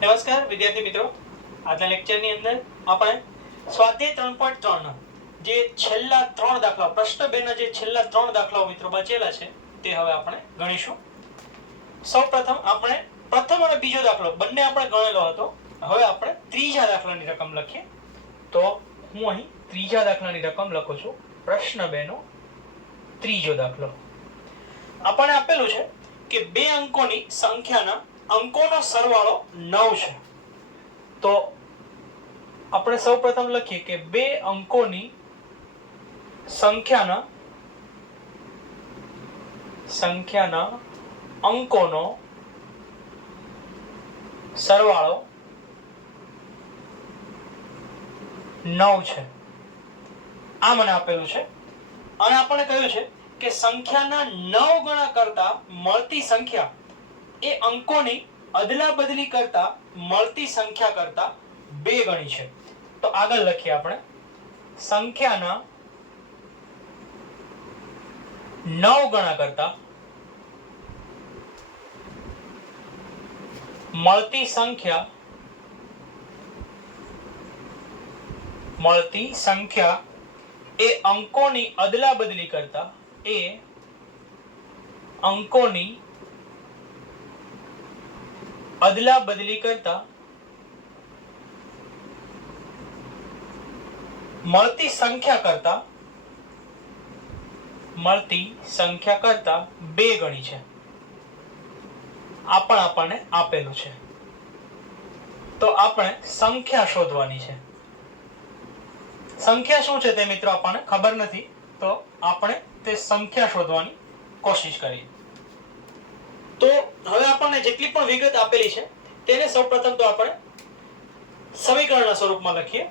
નમસ્કાર વિદ્યાર્થી મિત્રો, આજના લેક્ચરની અંદર આપણે સ્વાધ્યાય 3.3 ના જે છેલ્લા 3 દાખલા પ્રશ્ન 2 ના જે છેલ્લા 3 દાખલાઓ મિત્રો બચેલા છે તે હવે આપણે ગણીશું. સૌપ્રથમ આપણે પ્રથમ અને બીજો દાખલો બંને આપણે ગણેલો હતો. હવે આપણે ત્રીજા દાખલાની રકમ લખીએ. તો હું અહીં ત્રીજા દાખલાની રકમ લખું છું. પ્રશ્ન 2 નો ત્રીજો દાખલો. આપણને આપેલું છે કે બે અંકોની સંખ્યાના અંકોનો સરવાળો 9 છે. તો આપણે સૌપ્રથમ લખીએ કે બે અંકોની સંખ્યાના અંકોનો સરવાળો 9 છે. આ મને આપેલું છે અને આપણને કહ્યું છે કે સંખ્યાના 9 ગણા કરતા મળતી સંખ્યા એ અંકોની અદલા બદલી કરતા મળતી સંખ્યા કરતા 2 ગણી છે. તો આગળ લખીએ આપણે સંખ્યાના 9 ગણા કરતા મળતી સંખ્યા એ અંકોની અદલા બદલી કરતા મળતી સંખ્યા કરતા 2 ગણી છે. આ પણ આપણને આપેલું છે. તો આપણે સંખ્યા શોધવાની છે. સંખ્યા શું છે તે મિત્રો આપણને ખબર નથી, તો આપણે તે સંખ્યા શોધવાની કોશિશ કરીએ. તો હવે આપણને જેટલી પણ વિગત આપેલી છે તેને સૌપ્રથમ તો આપણે સમીકરણના સ્વરૂપમાં લખીએ.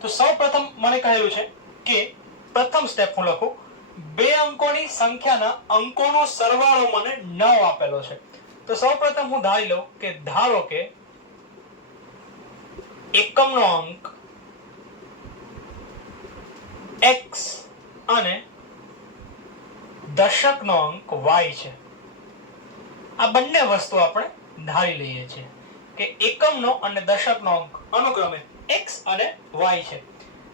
તો સૌપ્રથમ મને કહેલું છે કે પ્રથમ સ્ટેપ હું લખું, બે અંકોની સંખ્યાના અંકોનો સરવાળો મને 9 આપેલો છે. તો સૌપ્રથમ હું ધારી લઉં કે ધારો કે એકમનો અંક x અને દશકનો અંક y છે. આ બંને વસ્તુ આપણે ધારી લઈએ છીએ કે એકમનો અને દશકનો અંક અનુક્રમે x અને y છે.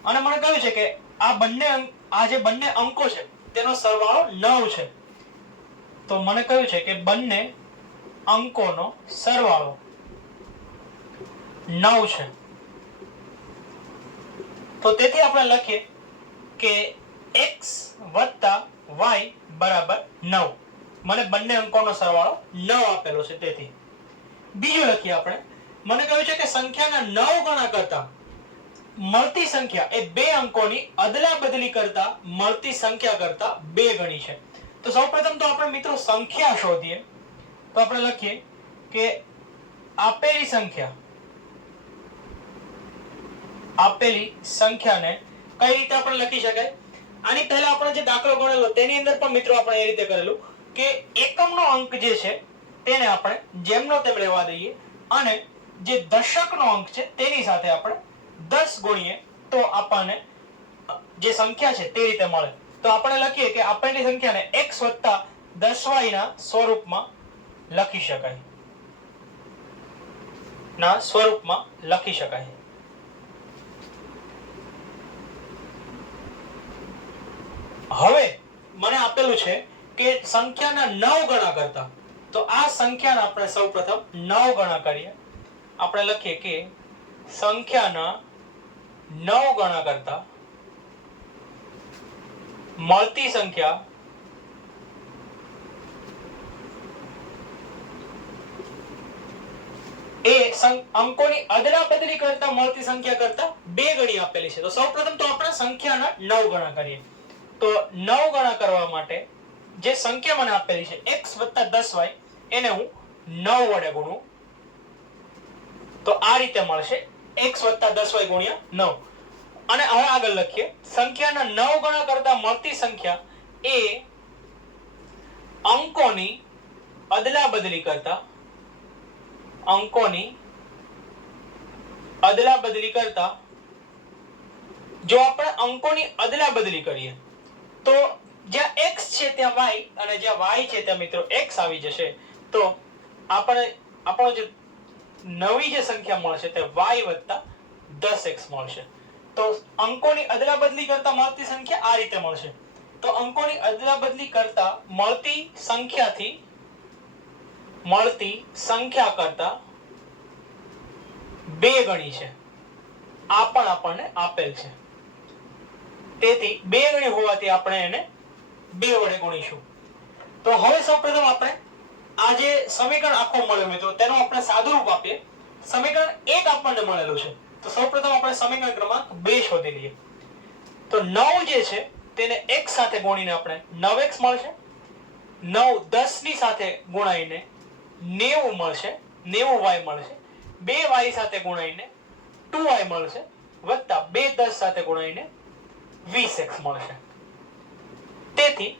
અને મને કહ્યું છે કે આ જે બંને અંકો છે તેનો સરવાળો 9 છે. તો મને કહ્યું છે કે બંને અંકોનો સરવાળો 9 છે. તો તેથી આપણે લખીએ કે x + y બરાબર 9. મને બંને અંકોનો સરવાળો 9 આપેલો છે. તેથી બીજું લખીએ આપણે, મને કહ્યું છે કે સંખ્યાના 9 ગણા કરતા મળતી સંખ્યા એ બે અંકોની અદલા બદલી કરતા મળતી સંખ્યા કરતા 2 ગણી છે. તો સૌપ્રથમ તો આપણે મિત્રો સંખ્યા શોધીએ. તો આપણે લખીએ કે આપેલી સંખ્યાને કઈ રીતે આપણે લખી શકાય. આની પહેલા આપણે જે દાખલો ગણેલો તેની અંદર પણ મિત્રો આપણે એ રીતે કરેલું કે એકમનો અંક જે છે તેને આપણે જેમનો તેમ રહેવા દઈએ અને જે દશકનો અંક છે તેની સાથે આપણે 10 ગુણીએ તો આપણને જે સંખ્યા છે તે રીતે મળે. તો આપણે લખીએ કે આપેલી સંખ્યાને x + 10y ના સ્વરૂપમાં લખી શકાય. હવે મને આપેલું છે કે સંખ્યાના 9 ગણા કરતા, તો આ સંખ્યાને આપણે સૌપ્રથમ 9 ગણા કરીએ. આપણે લખીએ કે સંખ્યાના 9 ગણા કરતા મળતી સંખ્યા એ અંકોની અદલા બદલી કરતા મળતી સંખ્યા કરતા 2 ગણી આપેલી છે. તો સૌપ્રથમ તો આપણે સંખ્યાના 9 ગણા કરીએ. તો 9 ગણા કરવા માટે જે સંખ્યા મને આપેલી છે x + 10y એને હું 9 વડે ગુણું તો આ રીતે મળશે x + 10y × 9. અને હવે આગળ લખીએ, સંખ્યાના 9 ગણા કરતા મળતી સંખ્યા એ અંકોની અદલા બદલી કરતા જો આપણે અંકોની અદલા બદલી કરીએ તો જ્યાં x છે ત્યાં y અને જ્યાં y છે ત્યાં મિત્રો x આવી જશે. તો આપણો જે નવી જે સંખ્યા મળશે તે y વત્તા 10x મળશે. તો અંકોની અદલા બદલી કરતા મળતી સંખ્યા આ રીતે મળશે. તો અંકોની અદલા બદલી કરતા મળતી સંખ્યા કરતા 2 ગણી છે. આ પણ આપણને આપેલ છે. તેથી 2 ગણી હોવાથી આપણે એને 2 વડે ગુણીશું. તો હવે સૌપ્રથમ આપણે આ જે સમીકરણ આખું મળ્યું મિત્રો તેનું આપણે સાદુરૂપ આપીએ. સમીકરણ 1 આપણને મળેલું છે. તો સૌપ્રથમ આપણે સમીકરણ ક્રમાંક 2 શોધી લઈએ. તો 9 જે છે તેને x સાથે ગુણીને આપણે 9x મળશે. 9 10 ની સાથે ગુણાઈને 90 મળશે, 90y મળશે. 2y સાથે ગુણાઈને 2y મળશે વત્તા 2 10 સાથે ગુણાઈને 20x મળશે. તેથી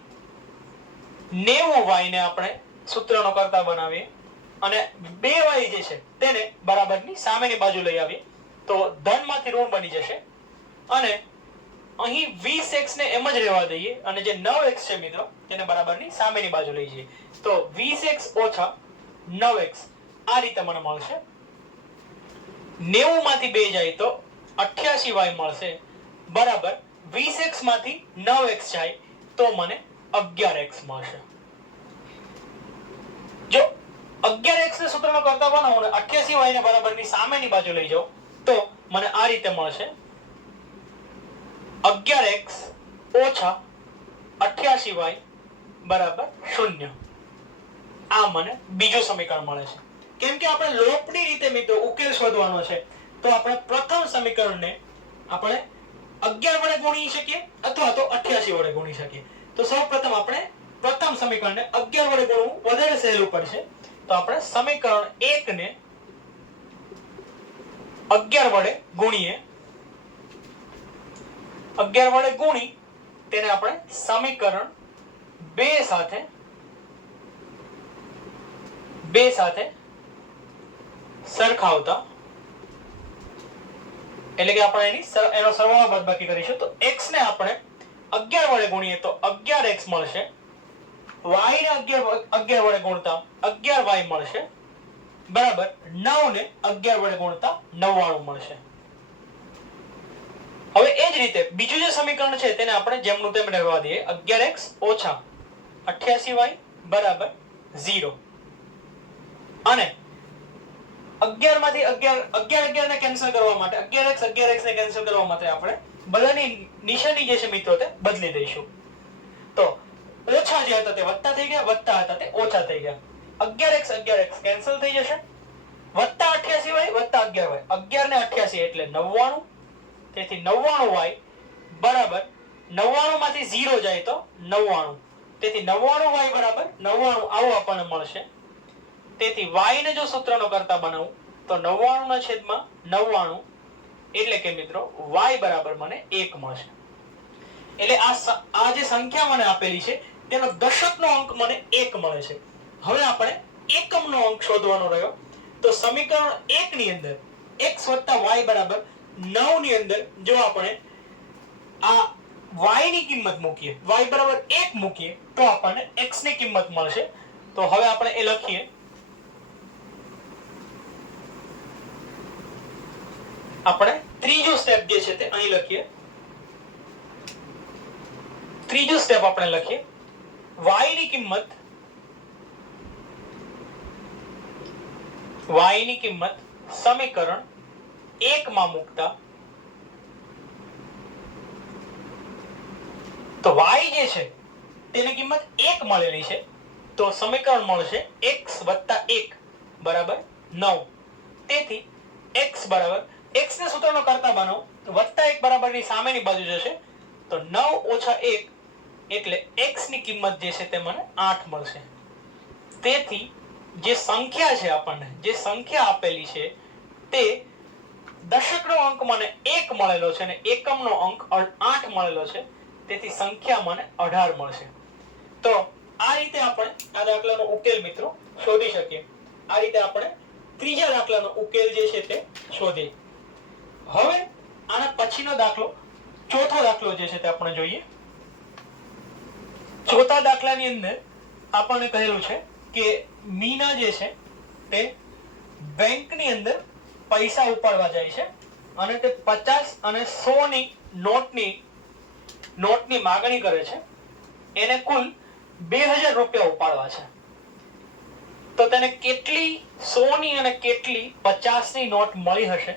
90y ને આપણે સૂત્રનો કરતા બનાવીએ અને 2y જે છે તેને બરાબરની સામેની બાજુ લઈ આવીએ તો ધનમાંથી ઋણ બની જશે અને અહીં 20x ને એમ જ રહેવા દઈએ અને જે 9x છે મિત્રો તેને બરાબરની સામેની બાજુ લઈ જઈએ તો 20x ઓછા 9x આ રીતે મને મળશે. 90 માંથી 2 જાય તો 88y મળશે બરાબર 20x માંથી 9x જાય તો મને 11x મળશે. જો 11x ને સૂત્રનો કરતા બનાવો અને 88y ને બરાબરની સામેની બાજુ લઈ જાઓ તો મને આ રીતે મળશે 11x ઓછા 88y બરાબર 0. આ મને બીજું સમીકરણ મળે છે. કેમ કે આપણે લોપની રીતે મિત્રો ઉકેલ શોધવાનો છે તો આપણે પ્રથમ સમીકરણને આપણે 11 વડે ગુણી શકીએ અથવા તો 88 વડે ગુણી શકીએ. તો સૌપ્રથમ આપણે પ્રથમ સમીકરણને 11 વડે ગુણવું વધારે સહેલું પડશે. તો આપણે સમીકરણ 1 ને 11 વડે ગુણીએ. 11 વડે ગુણી તેને આપણે સમીકરણ 2 સાથે સરખાવતા એટલે કે આપણે એનો સરવાળો બાદબાકી કરીશું તો x ને આપણે 11 વડે ગુણીએ તો 11x મળશે. y ને 11 વડે ગુણતા 11y મળશે બરાબર 9 ને 11 વડે ગુણતા 99 મળશે. હવે એ જ રીતે બીજું જે સમીકરણ છે તેને આપણે જેમનું તેમ રહેવા દઈએ 11x ઓછા 88y બરાબર 0 અને 11 માંથી 11 ને કેન્સલ કરવા માટે 11x ને કેન્સલ કરવા માટે આપણે બધાની નિશાની જે છે મિત્રો તે બદલી દઈશું. તો ઓછા જે હતા તે વત્તા થઈ ગયા, વત્તા હતા તે ઓછા થઈ ગયા. 11x કેન્સલ થઈ જશે વત્તા 88y વત્તા 11y. 11 ને 88 એટલે 99. તેથી 99y બરાબર 99 માંથી 0 જાય તો 99. તેથી 99y બરાબર 99 આવું આપણને મળશે. તેથી y ને જો સૂત્રનો કરતા બનાવું તો 99 ના છેદમાં 99 એટલે કે મિત્રો y બરાબર મને 1 મળશે. એટલે આ જે સંખ્યા મને આપેલી છે તેનો દશકનો અંક મને 1 મળે છે. હવે આપણે એકમનો અંક શોધવાનો રહ્યો તો સમીકરણ 1 ની અંદર x y બરાબર 9 ની અંદર જો આપણે આ y ની કિંમત મૂકીએ, y બરાબર 1 મૂકીએ તો આપણને x ની કિંમત મળશે. તો હવે આપણે એ લખીએ. આપણે ત્રીજું સ્ટેપ જે છે તે અહીં લખીએ. ત્રીજું સ્ટેપ આપણે લખીએ y ની કિંમત સમીકરણ 1 માં મૂકતા તો y જે છે તેની કિંમત 1 મળેલી છે તો સમીકરણ મળશે x + 1 બરાબર 9. તેથી x બરાબર x ને સૂત્રનો કરતા બનાવો તો +1 બરાબરની સામેની બાજુ જશે તો 9 - 1 એટલે x ની કિંમત જે છે તે મને 8 મળશે. તેથી જે સંખ્યા છે આપણને જે સંખ્યા આપેલી છે તે દશકનો અંક મને 1 મળેલો છે અને એકમનો અંક 8 મળેલો છે. તેથી સંખ્યા મને 18 મળશે. તો આ રીતે આપણે આ દાખલાનો ઉકેલ મિત્રો શોધી શકીએ. આ રીતે આપણે ત્રીજા દાખલાનો ઉકેલ જે છે તે શોધીએ. હવે આના પછીનો દાખલો ચોથો દાખલો જે છે તે આપણે જોઈએ. ચોથા દાખલાની અંદર આપણને કહેલું છે કે મીના જે છે તે બેંકની અંદર પૈસા ઉપાડવા જાય છે અને તે 50 અને 100 ની નોટની માગણી કરે છે. એને કુલ 2000 રૂપિયા ઉપાડવા છે. તો તેને કેટલી 100 ની અને કેટલી 50 ની નોટ મળી હશે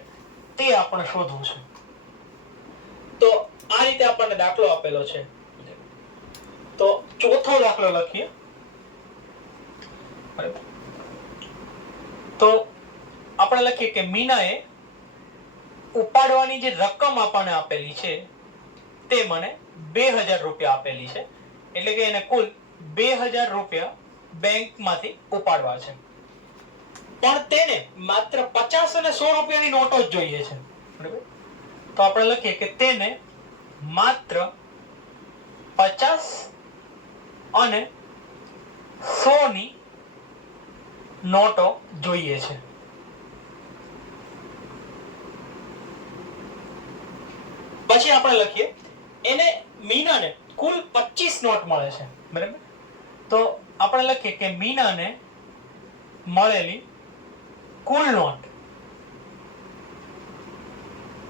તે આપણે શોધવું છે. તો આ રીતે આપણને દાખલો આપેલો છે. તો ચોથો દાખલો લખીએ. તો આપણે લખીએ કે મીનાએ ઉપાડવાની જે રકમ આપણને આપેલી છે તે મને 2000 રૂપિયા આપેલી છે. એટલે કે એને કુલ 2000 રૂપિયા બેંકમાંથી ઉપાડવા છે. પણ તેને માત્ર 50 અને 100 રૂપિયાની નોટો જ જોઈએ છે. બરાબર? તો આપણે લખીએ કે તેને માત્ર 50 અને 100 ની નોટો જોઈએ છે. પછી આપણે લખીએ એને મીનાને કુલ 25 નોટ મળે છે. બરાબર? તો આપણે લખીએ કે મીનાને મળેલી કુલ નોટ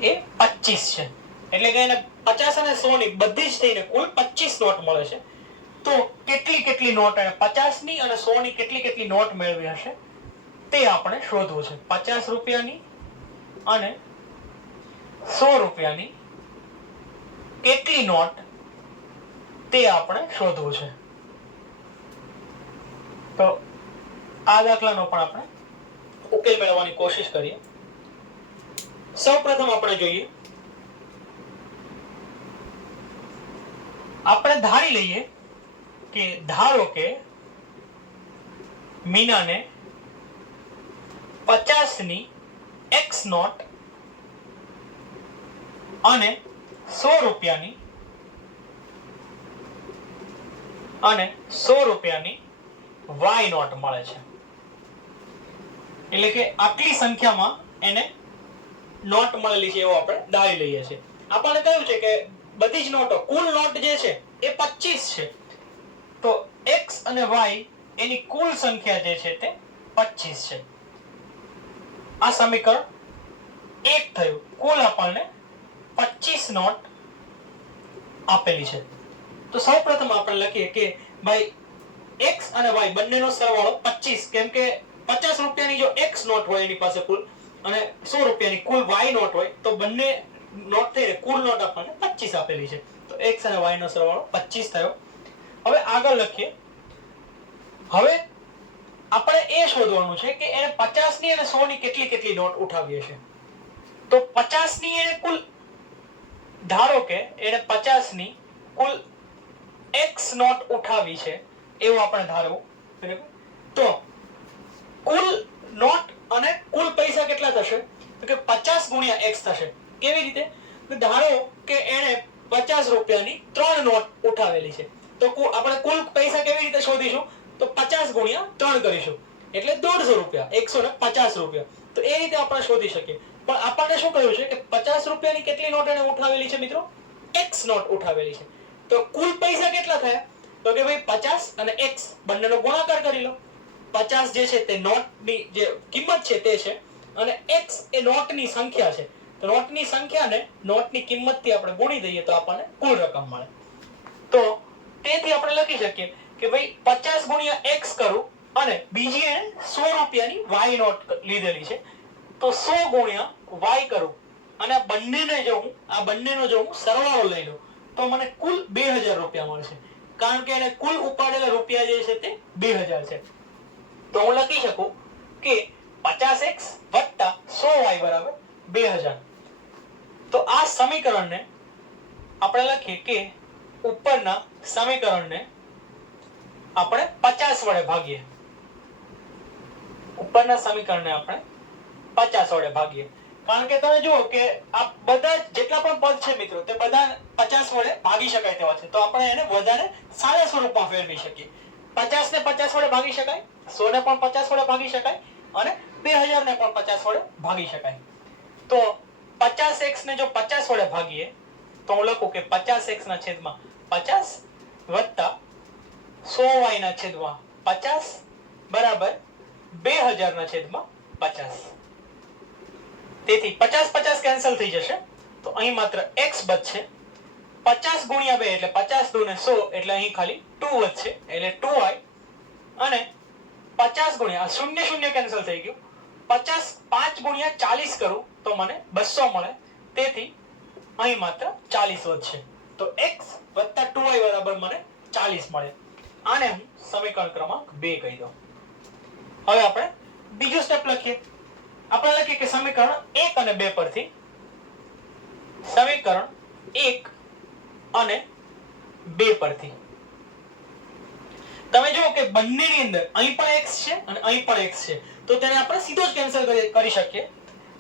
એ 25 છે. એટલે કે એને 50 અને 100 ની બધી જ થઈને કુલ 25 નોટ મળે છે. તો કેટલી નોટ એને 50 ની અને 100 ની કેટલી નોટ મેળવી હશે તે આપણે શોધવું છે. 50 રૂપિયાની અને 100 રૂપિયાની કેટલી નોટ તે આપણે શોધવું છે. તો આ દાખલાનો પણ આપણે ઉકેલ મેળવવાની કોશિશ કરીએ. સૌપ્રથમ આપણે જોઈએ, આપણે ધારી લઈએ કે ધારો કે મીનાને 50 ની X નોટ અને 100 રૂપિયાની Y નોટ મળે છે. એટલે કે આટલી સંખ્યામાં એને નોટ મળેલી છે એવું આપણે ધારી લઈએ છીએ. આપણને કહ્યું છે કે બધી જ નોટો કુલ નોટ જે છે એ 25 છે. તો X અને Y એની કુલ સંખ્યા જે છે તે 25 છે. આ સમીકરણ 1 થયું. કુલ આપણને 25 નોટ આપેલી છે. તો સૌપ્રથમ આપણે લખીએ કે ભાઈ X અને Y બંનેનો સરવાળો 25, કેમ કે 50 રૂપિયાની જો X નોટ હોય એની પાસે કુલ અને 100 રૂપિયાની કુલ Y નોટ હોય તો બંને નોટ થઈને કુલ નોટ આપણને 25 આપેલી છે. તો X અને Y નો સરવાળો 25 થયો. હવે આગળ લખીએ. હવે આપણે એ શોધવાનું છે કે એને 50 ની અને 100 ની કેટલી નોટ ઉઠાવી હશે. તો 50 ની એને કુલ ધારો કે એને 50 ની કુલ X નોટ ઉઠાવી છે એવું આપણે ધારવું. બરાબર? તો કુલ નોટ અને કુલ પૈસા કેટલા થશે? તો કે 50 ગુણ્યા X થશે. કેવી રીતે? તો ધારો કે એને 50 રૂપિયાની 3 નોટ ઉઠાવેલી છે. તો આપણે કુલ પૈસા કેવી રીતે શોધીશું? તો 50 ગુણ્યા 3 કરીશું. એટલે 150 રૂપિયા, 150 રૂપિયા. તો એ રીતે આપણે શોધી શકીએ. પણ આપણને શું કહ્યું છે કે 50 રૂપિયાની કેટલી નોટ એને ઉઠાવેલી છે મિત્રો? X નોટ ઉઠાવેલી છે. તો કુલ પૈસા કેટલા થયા? તો કે ભાઈ 50 અને X બંનેનો ગુણાકાર કરી લો. 50 જે છે તે નોટની જે કિંમત છે તે છે અને X એ નોટની સંખ્યા છે. તો નોટની સંખ્યાને નોટની કિંમતથી આપણે ગુણી દઈએ તો આપણને કુલ રકમ મળે. તો તેથી આપણે લખી શકીએ કે ભાઈ 50 ગુણ્યા X કરું અને બીજી એને 100 રૂપિયાની Y નોટ લીધેલી છે. તો 100 ગુણ્યા Y કરું અને આ બંનેનો જો હું સરવાળો લઈ લઉં તો મને કુલ 2000 રૂપિયા મળશે. કારણ કે એને કુલ ઉપાડેલા રૂપિયા જે છે તે 2000 છે. તો હું લખી શકું કે 50X વત્તા 100Y બરાબર 2000. તો આ સમીકરણને આપણે લખીએ કે ઉપરના સમીકરણને આપણે 50 વડે ભાગીએ. ઉપરના સમીકરણને આપણે 50 વડે ભાગીએ. કારણ કે તમે જુઓ કે આ બધા જેટલા પણ પદ છે મિત્રો તે બધા 50 વડે ભાગી શકાય તેવા છે. તો આપણે એને વધારે સારા સ્વરૂપમાં ફેરવી શકીએ. 50 ને 50 વડે ભાગી શકાય, 100 ને પણ 50 વડે ભાગી શકાય અને 2000 ને પણ 50 વડે ભાગી શકાય. તો 50x ને જો 50 વડે ભાગીએ તો હું લખું કે 50x ના છેદમાં 50 વત્તા 100y ના છેદમાં 50 બરાબર 2000 ના છેદમાં 50. તેથી 50 50 કેન્સલ થઈ જશે તો અહીં માત્ર x બચશે. 50 ગુણ્યા 2 એટલે 50 દુ ને 100 એટલે અહીં ખાલી 2 વધશે એટલે 2y અને 50 ગુણ્યા શૂન્ય શૂન્ય કેન્સલ થઈ ગયું. 50 5 ગુણ્યા 40 કરું તો મને 200 મળે. તેથી અહીં માત્ર 40 વધશે. તો x વત્તા 2y બરાબર મને 40 મળે. આને હું સમીકરણ ક્રમાંક 2 કહી દઉં. હવે આપણે બીજું સ્ટેપ લખીએ. આપણે લખીએ કે સમીકરણ 1 અને 2 પરથી સમીકરણ 1 અને 2 પરથી તમે જુઓ કે બંનેની અંદર અહીં પણ x છે અને અહીં પણ x છે તો તેને આપણે સીધો જ કેન્સલ કરી શકીએ.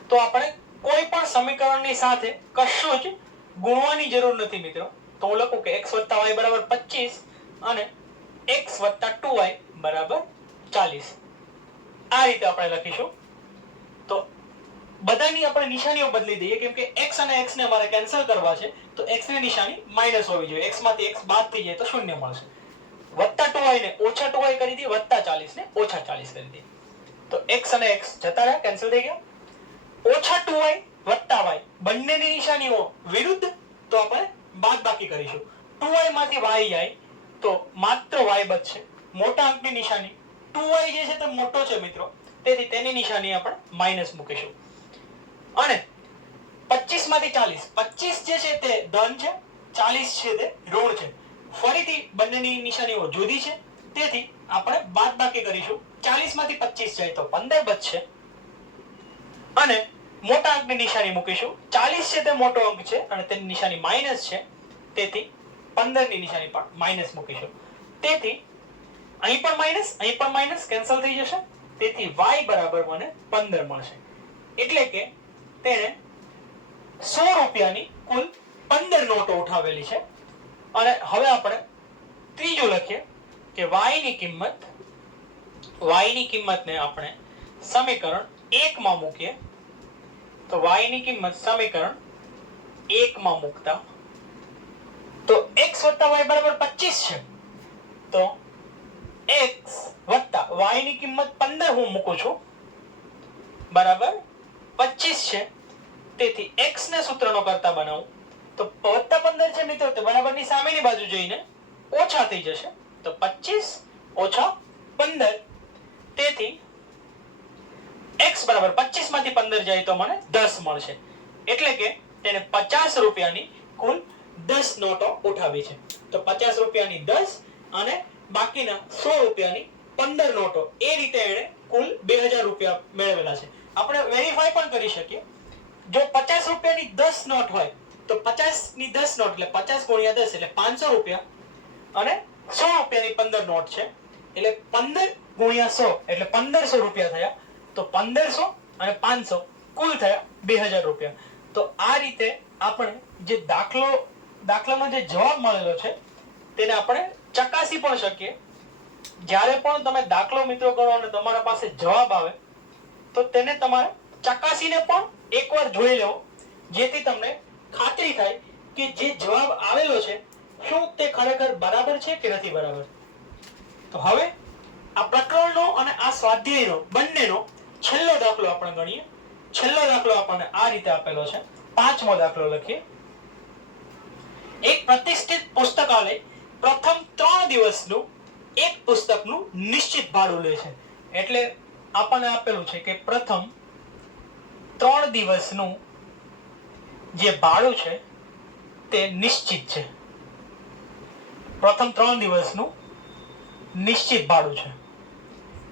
તો આપણે કોઈ પણ સમીકરણની સાથે કશું જ ગુણવાની જરૂર નથી મિત્રો. તો હું લખું કે x + y = 25 અને x + 2y = 40. આ રીતે આપણે લખીશું. તો બધાની આપણે નિશાનીઓ બદલી દઈએ કેમ કે x અને x ને અમારે કેન્સલ કરવા છે તો x ની નિશાની માઈનસ હોવી જોઈએ. x માંથી x બાદ થઈ જાય તો શૂન્ય મળશે. +2y ને -2y કરી દઈએ, +40 ને -40 કરી દઈએ. તો x અને x જતા રહ્યા, કેન્સલ થઈ ગયા. -2y +y બંનેની નિશાનીઓ વિરુદ્ધ તો આપણે બાદબાકી કરીશું. 2y માંથી y જાય તો માત્ર y બચશે. મોટા અંકની નિશાની 2y જે છે તે મોટો છે મિત્રો તેથી તેની નિશાની આપણે માઈનસ મૂકીશું. અને 25 માંથી 40 25 જે છે તે ધન છે, 40 છે તે ઋણ છે. ફરીથી બંનેની નિશાનીઓ જુદી છે તેથી આપણે બાદબાકી કરીશું. 40 માંથી 25 જાય તો 15 બચશે અને મોટા અંકની નિશાની મૂકીશું. 40 છે તે મોટો અંક છે અને તેની નિશાની માઈનસ છે તેથી 15 ની નિશાની પણ માઈનસ મૂકીશું. તેથી અહીં પણ માઈનસ, અહીં પણ માઈનસ કેન્સલ થઈ જશે. તેથી y બરાબર મને 15 મળશે. એટલે કે તેણે 100 રૂપિયાની કુલ 15 નોટો ઉઠાવેલી છે. અને હવે આપણે ત્રીજું લખીએ કે y ની કિંમતને આપણે સમીકરણ 1 માં મૂકીએ. તો y ની કિંમત સમીકરણ 1 માં મૂકતા તો x + y = 25 છે. તો x + y ની કિંમત 15 હું મૂકું છું બરાબર 25 છે. તેથી x ને સૂત્રનો કરતા બનાવું તો +15 છે મિત્રો તે બરાબરની સામેની બાજુ જઈને ઓછા થઈ જશે. તો 25 - 15 તેથી x બરાબર 25 માંથી 15 જાય તો મને 10 મળશે. એટલે કે તેને 50 રૂપિયાની કુલ 10 નોટો ઉઠાવી છે. તો 50 રૂપિયાની 10 અને બાકીના 100 રૂપિયાની 15 નોટો એ રીતે એને કુલ 2000 રૂપિયા મેળવેલા છે. આપણે વેરીફાઈ પણ કરી શકીએ. જો 50 રૂપિયાની 10 નોટ હોય તો 50 ની 10 નોટ એટલે 50 ગુણ્યા 10 એટલે 500 રૂપિયા અને 100 રૂપિયાની 15 નોટ છે એટલે 15 ગુણ્યા 100 એટલે 1500 રૂપિયા થયા. તો 1500 અને 500 કુલ થયા 2000 રૂપિયા. તો આ રીતે આપણે જે દાખલાનો જે જવાબ મળેલો છે તેને આપણે ચકાસી પણ શકીએ. જ્યારે પણ તમે દાખલો મિત્રો ગણો અને તમારા પાસે જવાબ આવે તો તેને તમારે ચકાસીને પણ એકવાર જોઈ લેવો જેથી તમને ખાતરી થાય કે જે જવાબ આવેલો છે શું તે ખરેખર બરાબર છે કે નથી બરાબર. તો હવે આ પ્રકરણનો અને આ સ્વાધ્યાયનો બંનેનો છેલ્લો દાખલો આપણે ગણીએ. છેલ્લો દાખલો આપણને આ રીતે આપેલો છે. પાંચમો દાખલો લખીએ. એક પ્રતિષ્ઠિત પુસ્તકાલય પ્રથમ 3 દિવસનું એક પુસ્તકનું નિશ્ચિત ભાડું લે છે. એટલે આપણને આપેલું છે કે પ્રથમ 3 દિવસનું જે ભાડું છે તે નિશ્ચિત છે. પ્રથમ 3 દિવસનું નિશ્ચિત ભાડું છે.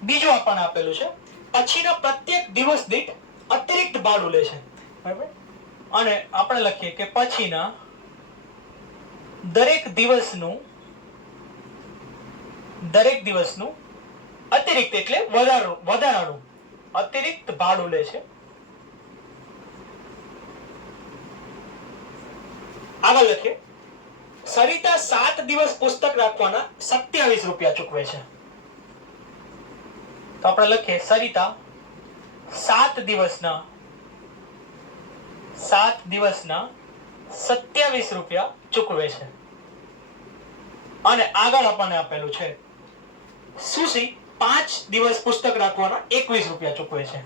બીજું આપણને આપેલું છે પછીના પ્રત્યેક દિવસ દીઠ અતિરિક્ત ભાડું લે છે. બરાબર. અને આપણે લખીએ કે પછીના દરેક દિવસનું અતિરિક્ત એટલે વધારાનું અતિરિક્ત ભાડું લે છે. આગળ લખીએ સરિતા 7 દિવસ પુસ્તક રાખવાના 27 રૂપિયા ચૂકવે છે. તો આપણે લખીએ સરિતા 7 દિવસના 27 રૂપિયા ચૂકવે છે. અને આગળ આપણને આપેલું છે સુશી 5 દિવસ પુસ્તક રાખવાના 21 રૂપિયા ચૂકવે છે.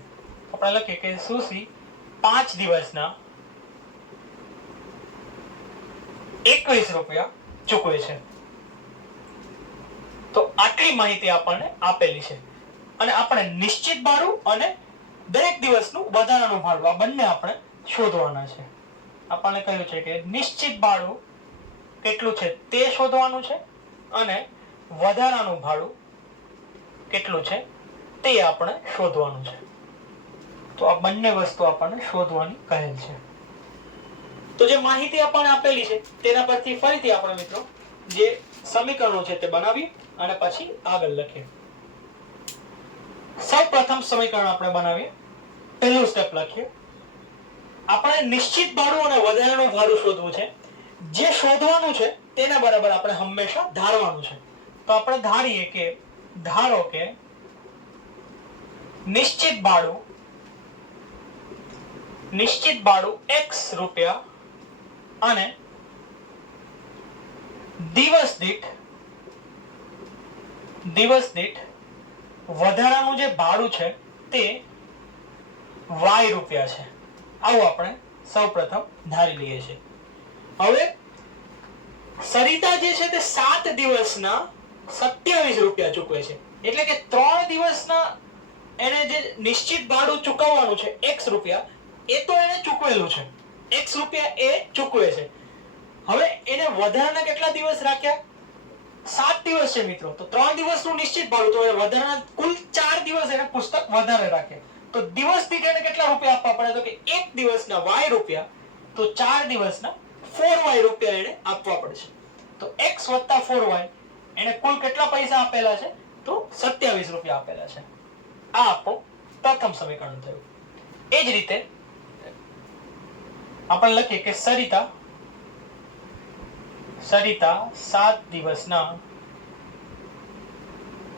આપણે લખીએ કે સુશી 5 દિવસના 21 રૂપિયા ચૂકવે છે. તો આટલી માહિતી આપણને આપેલી છે અને આપણે નિશ્ચિત ભાડું અને દરેક દિવસનું વધારાનું ભાડું આ બંને આપણે શોધવાના છે. આપણને કહ્યું છે કે નિશ્ચિત ભાડું કેટલું છે તે શોધવાનું છે અને વધારાનું ભાડું કેટલું છે તે આપણે શોધવાનું છે. તો આ બંને વસ્તુ આપણને શોધવાની કહેલ છે. તો જે માહિતી આપણને આપેલી છે તેના પરથી ફરીથી આપણે મિત્રો જે સમીકરણો છે તે બનાવી અને પછી આગળ લખીએ. સૌપ્રથમ સમીકરણ આપણે બનાવીએ. પહેલું સ્ટેપ લખીએ. આપણે નિશ્ચિત ભાડું અને વધારાનું ભાડું શોધવું છે. જે શોધવાનું છે તેના બરાબર આપણે હંમેશા ધારવાનું છે. તો આપણે ધારીએ કે ધારો કે નિશ્ચિત ભાડું x રૂપિયા અને દિવસ દીઠ વધારાનું જે ભાડું છે તે y રૂપિયા છે. આવું આપણે સૌપ્રથમ ધારી લઈએ છીએ. હવે સરિતા જે છે તે 7 દિવસના 27 રૂપિયા ચૂકવે છે. એટલે કે 3 દિવસના એને જે નિશ્ચિત ભાડું ચૂકવવાનું છે x રૂપિયા એ તો એને ચૂકવેલું છે. x રૂપિયા એ ચૂકવે છે. હવે એને વધારાના કેટલા દિવસ રાખ્યા? 7 દિવસ છે મિત્રો. તો 3 દિવસનું નિશ્ચિત ભાડું, તો એ વધારાના કુલ 4 દિવસ એને પુસ્તક વધારે રાખ્યા. તો દિવસ દીઠ એને કેટલા રૂપિયા આપવા પડે? તો કે એક દિવસના y રૂપિયા, તો 4 દિવસના 4y રૂપિયા એને આપવા પડશે. તો x + 4y એને કુલ કેટલા પૈસા આપેલા છે? તો 27 રૂપિયા આપેલા છે. આ આપણું પ્રથમ સમીકરણ થયું. એ જ રીતે આપણે લખીએ કે સરિતા 7 દિવસના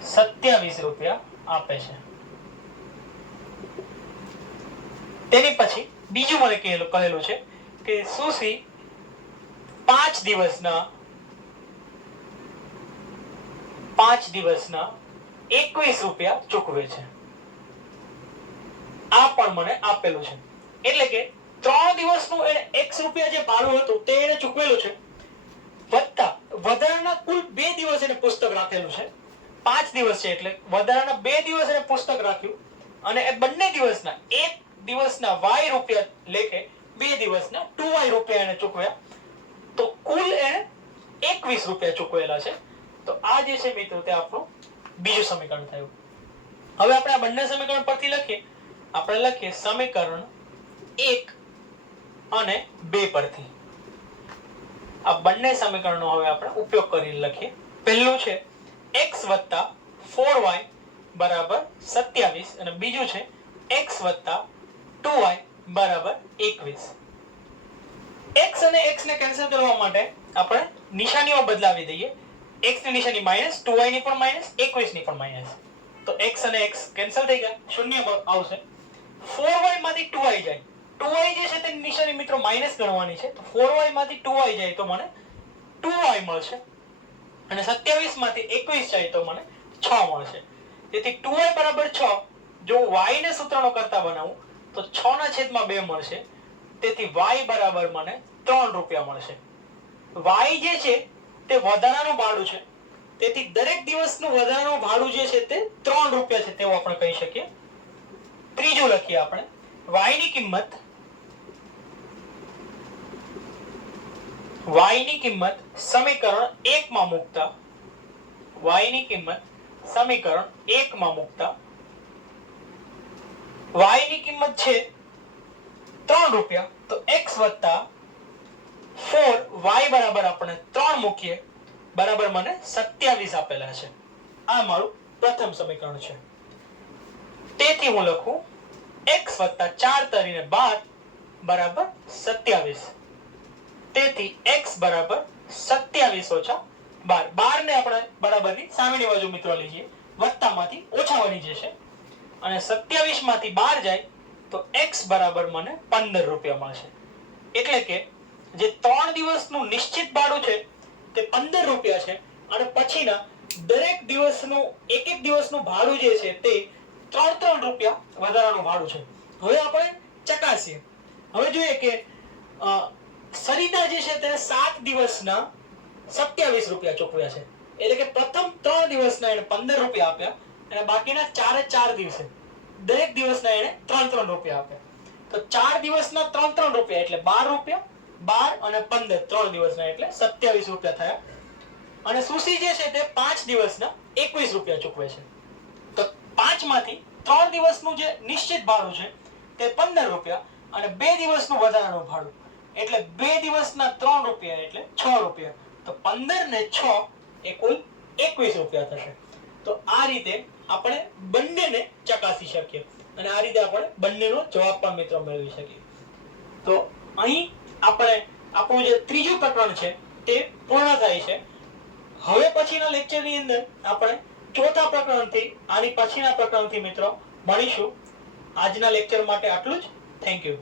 27 રૂપિયા આપે છે. તેની પછી બીજું મને કહેલું છે કે સુશી 5 દિવસના 21 રૂપિયા ચૂકવે છે. આ પણ મને આપેલું છે. એટલે કે 3 દિવસનું એને x રૂપિયા જે ભાડું હતું તે એને ચૂકવેલું છે, વત્તા વધારાના કુલ 2 દિવસ એને પુસ્તક રાખેલું છે. 5 દિવસ છે એટલે વધારાના 2 દિવસ એને પુસ્તક રાખ્યું અને એ બંને દિવસના એક દિવસના y રૂપિયા લેકે 2 દિવસના 2y રૂપિયા એને ચૂકવ્યા. તો કુલ એને 21 રૂપિયા ચૂકવેલા છે. તો આ જે છે મિત્રો તે આપણું બીજું સમીકરણ થયું. હવે આપણે આ બંને સમીકરણ પરથી લખીએ. આપણે લખીએ સમીકરણ 1 અને 2 પરથી. આ બંને સમીકરણનો હવે આપણે ઉપયોગ કરીને લખીએ. પહેલું છે x + 4y = 27 અને બીજું છે x + 2y = 21. x અને x ને કેન્સલ કરવા માટે આપણે નિશાનીઓ બદલાવી દઈએ. x ની નિશાની માઈનસ, 2y ની પણ માઈનસ, 21 ની પણ માઈનસ. તો x અને x કેન્સલ થઈ ગયા, શૂન્ય આવશે. 4y માંથી 2y જાય. 2y જે છે તેની નિશાની મિત્રો માઈનસ ગણવાની છે. તો 4y માંથી 2y જાય તો મને 2y મળશે અને 27 માંથી 21 જાય તો મને 6 મળશે. તેથી 2y = 6. જો y ને સૂત્રનો કરતા બનાવું તો 6/2 મળશે. તેથી y બરાબર મને 3 રૂપિયા મળશે. y જે છે તે વધારાનું ભાડું છે. તેથી દરેક દિવસનું વધારાનું ભાડું જે છે તે 3 રૂપિયા છે તેવું આપણે કહી શકીએ. ત્રીજું લખીએ આપણે y ની કિંમત સમીકરણ 1 માં મૂકતા y ની કિંમત છે 3 રૂપિયા. તો x + 4y બરાબર આપણે 3 મૂકીએ બરાબર મને 27 આપેલા છે. આ મારું પ્રથમ સમીકરણ છે. તેથી હું લખું x + 4 * 12 બરાબર 27. તેથી x બરાબર 27 - 12. 12 ને આપણે બરાબરની સામેની બાજુ મિત્રો લઈએ. વત્તામાંથી ઓછા બની જશે અને 27 માંથી 12 જાય તો x બરાબર મને 15 રૂપિયા મળશે. એટલે કે જે 3 દિવસનું નિશ્ચિત ભાડું છે તે 15 રૂપિયા છે અને પછીના દરેક દિવસનું એક દિવસનું ભાડું જે છે તે 3 રૂપિયા વધારાનું ભાડું છે. હવે આપણે ચકાસીએ. હવે જોઈએ કે સરિતા જે છે તેને 7 દિવસના 27 રૂપિયા ચૂકવ્યા છે. એટલે કે પ્રથમ 3 દિવસના એને 15 રૂપિયા આપ્યા અને બાકીના 4 દિવસે દરેક દિવસના એને 3 રૂપિયા આપ્યા. તો 4 દિવસના 3 રૂપિયા એટલે 12 રૂપિયા, 12 અને 15 3 દિવસના એટલે 27 રૂપિયા થયા. અને સુશી જે છે તે 5 દિવસના 21 રૂપિયા ચૂકવે છે. તો 5 માંથી 3 દિવસનું જે નિશ્ચિત ભાડું છે તે 15 રૂપિયા અને 2 દિવસનું વધારાનું ભાડું એટલે 2 દિવસના 3 રૂપિયા એટલે 6 રૂપિયા. તો 15 ને 6 એ કુલ 21 રૂપિયા થશે. તો આ રીતે આપણે બંનેને ચકાસી શકીએ અને આ રીતે આપણે બંનેનો જવાબ પણ મિત્રો મેળવી શકીએ. તો અહીં આપણે આપણું જે ત્રીજું પ્રકરણ છે તે પૂર્ણ થાય છે. હવે પછીના લેક્ચરની અંદર આપણે ચોથા પ્રકરણથી આની પછીના પ્રકરણથી મિત્રો મળીશું. આજના લેક્ચર માટે આટલું જ. Thank you.